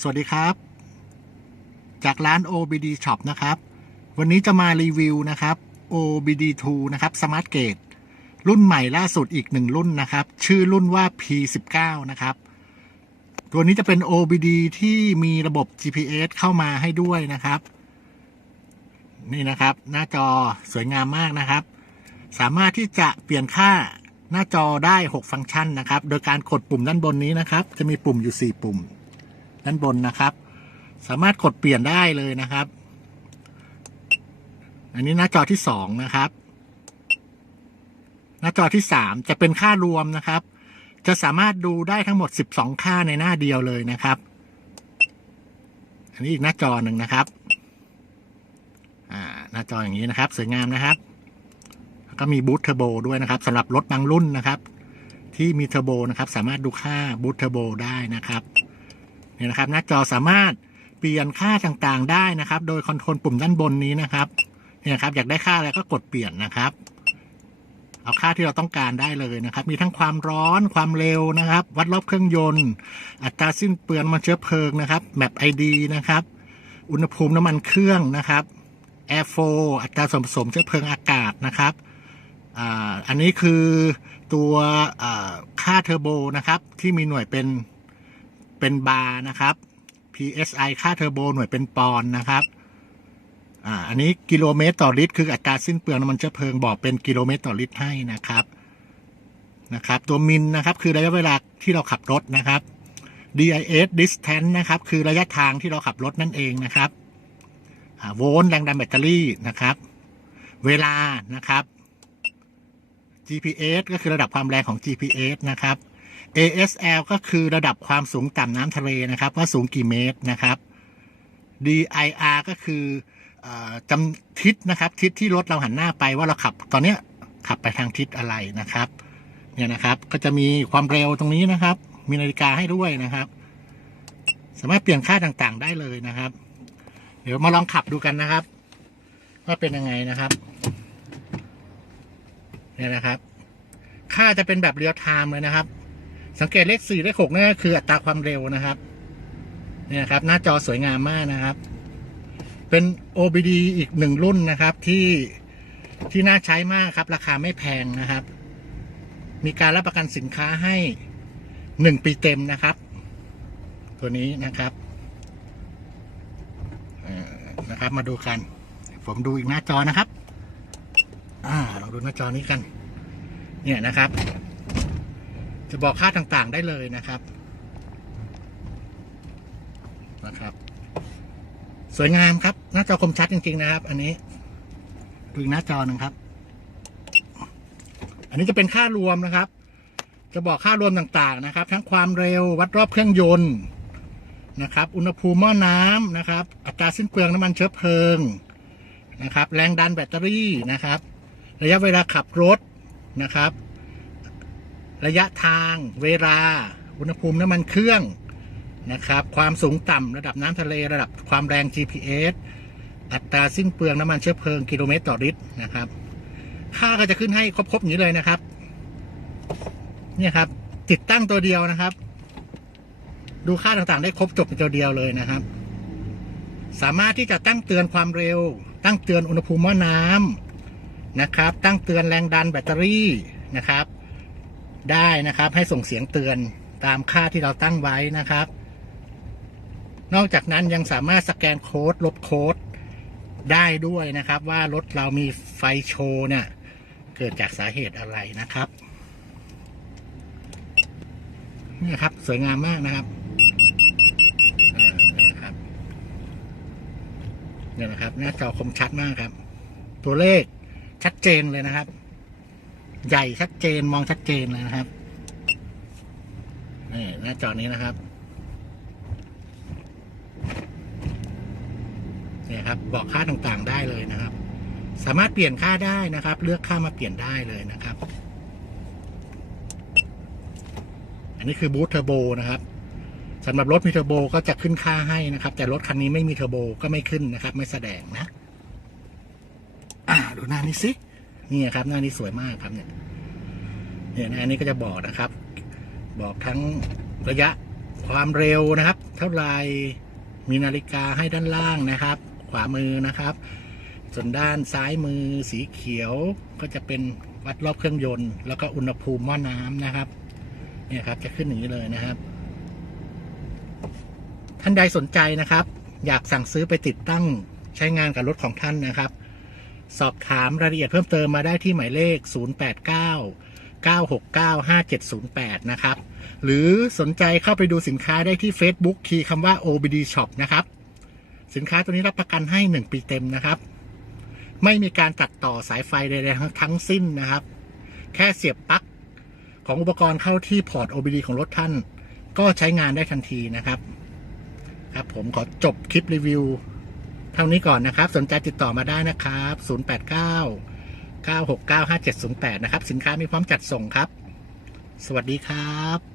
สวัสดีครับ จากร้าน OBD Shop นะครับ วันนี้จะมารีวิวนะครับ OBD2 นะครับ Smart Gate รุ่นใหม่ล่าสุดอีกหนึ่งรุ่นนะครับ ชื่อรุ่นว่า P19 นะครับ ตัวนี้จะเป็น OBD ที่มีระบบ GPS เข้ามาให้ด้วยนะครับ นี่นะครับ หน้าจอสวยงามมากนะครับ สามารถที่จะเปลี่ยนค่าหน้าจอได้ 6 ฟังก์ชันนะครับ โดยการกดปุ่มด้านบนนี้นะครับ จะมีปุ่มอยู่ 4 ปุ่ม ด้านบนนะครับ สามารถกดเปลี่ยนได้เลยนะครับ อันนี้หน้าจอที่สองนะครับ หน้าจอที่สามจะเป็นค่ารวมนะครับ จะสามารถดูได้ทั้งหมด 12 ค่าในหน้าเดียวเลยนะครับ อันนี้อีกหน้าจอหนึ่งนะครับอ่าหน้าจออย่างนี้นะครับสวยงามนะครับแล้วก็มีบูทเทอร์โบด้วยนะครับสำหรับรถบางรุ่นนะครับ ที่มีเทอร์โบนะครับ สามารถดูค่าบูทเทอร์โบได้นะครับ เนี่ยนะครับ หน้าจอสามารถเปลี่ยนค่าต่างๆได้นะครับ โดยคอนโทรลปุ่มด้านบนนี้นะครับเนี่ยครับอยากได้ค่าอะไรก็กดเปลี่ยนนะครับ เอาค่าที่เราต้องการได้เลยนะครับ มีทั้งความร้อนความเร็วนะครับ วัดรอบเครื่องยนต์ อัตราสิ้นเปลืองมันเชื้อเพลิงนะครับแมปไอดีนะครับ อุณหภูมิน้ำมันเครื่องนะครับแอร์โฟอัตราส่วนผสมเชื้อเพลิงอากาศนะครับอ่าอันนี้คือตัวอ่าค่าเทอร์โบนะครับ ที่มีหน่วยเป็น เป็นบาร์นะครับ PSI ค่าเทอร์โบหน่วยเป็นปอนด์นะครับอ่าอันนี้กิโลเมตรต่อลิตร คืออัตราสิ้นเปลืองน้ำมันเชื้อเพลิงบอกเป็นกิโลเมตรต่อลิตรให้นะครับนะครับ ตัวมิลนะครับ คือระยะเวลาที่เราขับรถนะครับ DIS distance นะครับ คือระยะทางที่เราขับรถนั่นเองนะครับโวลต์แรงดันแบตเตอรี่นะครับ เวลานะครับ GPS ก็คือระดับความแรงของ GPS นะครับ ASL ก็คือระดับความสูงต่ำน้ำทะเลนะครับ ว่าสูงกี่เมตรนะครับ DIR ก็คือจำทิศนะครับ ทิศที่รถเราหันหน้าไปว่าเราขับ ตอนเนี้ยขับไปทางทิศอะไรนะครับ เนี่ยนะครับก็จะมีความเร็วตรงนี้นะครับ มีนาฬิกาให้ด้วยนะครับ สามารถเปลี่ยนค่าต่างๆได้เลยนะครับ เดี๋ยวมาลองขับดูกันนะครับ ว่าเป็นยังไงนะครับ เนี่ยนะครับ ค่าจะเป็นแบบเรียลไทม์เลยนะครับ สังเกตเลขสี่เลขหกนั่ก็คืออัตราความเร็วนะครับเนี่ยครับ หน้าจอสวยงามมากนะครับ เป็น OBD อีกหนึ่งรุ่นนะครับที่ที่น่าใช้มากครับ ราคาไม่แพงนะครับ มีการรับประกันสินค้าให้หนึ่งปีเต็มนะครับ ตัวนี้นะครับเอ่อนะครับมาดูกัน ผมดูอีกหน้าจอนะครับ อ่าลองดูหน้าจอนี้กัน เนี่ยนะครับ จะบอกค่าต่างๆได้เลยนะครับนะครับ สวยงามครับ หน้าจอคมชัดจริง ๆ นะครับ อันนี้ดูหน้าจอหนึ่งครับ อันนี้จะเป็นค่ารวมนะครับ จะบอกค่ารวมต่างๆนะครับ ทั้งความเร็ววัดรอบเครื่องยนต์นะครับ อุณหภูมิหม้อน้ำนะครับ อัตราสิ้นเปลืองน้ำมันเชื้อเพลิงนะครับ แรงดันแบตเตอรี่นะครับ ระยะเวลาขับรถนะครับ ระยะทาง เวลา อุณหภูมิน้ำมันเครื่องนะครับ ความสูงต่ำระดับน้ำทะเลระดับความแรง GPS อัตราสิ้นเปลืองน้ำมันเชื้อเพลิงกิโลเมตรต่อลิตรนะครับ ค่าก็จะขึ้นให้ครบๆอย่างนี้เลยนะครับ เนี่ยครับ ติดตั้งตัวเดียวนะครับ ดูค่าต่างๆได้ครบจบในตัวเดียวเลยนะครับ สามารถที่จะตั้งเตือนความเร็ว ตั้งเตือนอุณหภูมิหม้อน้ำนะครับ ตั้งเตือนแรงดันแบตเตอรี่นะครับ ได้นะครับ ให้ส่งเสียงเตือนตามค่าที่เราตั้งไว้นะครับ นอกจากนั้นยังสามารถสแกนโค้ดลบโค้ดได้ด้วยนะครับ ว่ารถเรามีไฟโชว์เนี่ยเกิดจากสาเหตุอะไรนะครับนี่ครับ สวยงามมากนะครับนี่นะครับเนี่ยนะครับ หน้าจอคมชัดมากครับ ตัวเลขชัดเจนเลยนะครับ ใหญ่ชัดเจนมองชัดเจนเลยนะครับนี่หน้าจอนี้นะครับเนี่ยครับบอกค่าต่างๆได้เลยนะครับ สามารถเปลี่ยนค่าได้นะครับ เลือกค่ามาเปลี่ยนได้เลยนะครับ อันนี้คือบูทเทอร์โบนะครับสำหรับรถมีเทอร์โบก็จะขึ้นค่าให้นะครับ แต่รถคันนี้ไม่มีเทอร์โบก็ไม่ขึ้นนะครับ ไม่แสดงนะ อ่าดูหน้านี้สิ นี่ครับ หน้านี้สวยมากครับเนี่ยเนี่ยหน้านี้ก็จะบอกนะครับ บอกทั้งระยะความเร็วนะครับ เท่าไหร่มีนาฬิกาให้ด้านล่างนะครับ ขวามือนะครับ ส่วนด้านซ้ายมือสีเขียวก็จะเป็นวัดรอบเครื่องยนต์ แล้วก็อุณหภูมิหม้อน้ำนะครับ เนี่ยครับจะขึ้นอย่างนี้เลยนะครับ ท่านใดสนใจนะครับ อยากสั่งซื้อไปติดตั้งใช้งานกับรถของท่านนะครับ สอบถามรายละเอียดเพิ่มเติมมาได้ที่หมายเลข 089 969 5708 นะครับ หรือสนใจเข้าไปดูสินค้าได้ที่ Facebook คีย์คำว่า OBD Shop นะครับ สินค้าตัวนี้รับประกันให้ 1 ปีเต็มนะครับ ไม่มีการตัดต่อสายไฟใดๆทั้งสิ้นนะครับ แค่เสียบปลั๊กของอุปกรณ์เข้าที่พอร์ต OBD ของรถท่าน ก็ใช้งานได้ทันทีนะครับ ครับผมขอจบคลิปรีวิว เท่านี้ก่อนนะครับ สนใจติดต่อมาได้นะครับ 089 969 5708 นะครับ สินค้ามีพร้อมจัดส่งครับ สวัสดีครับ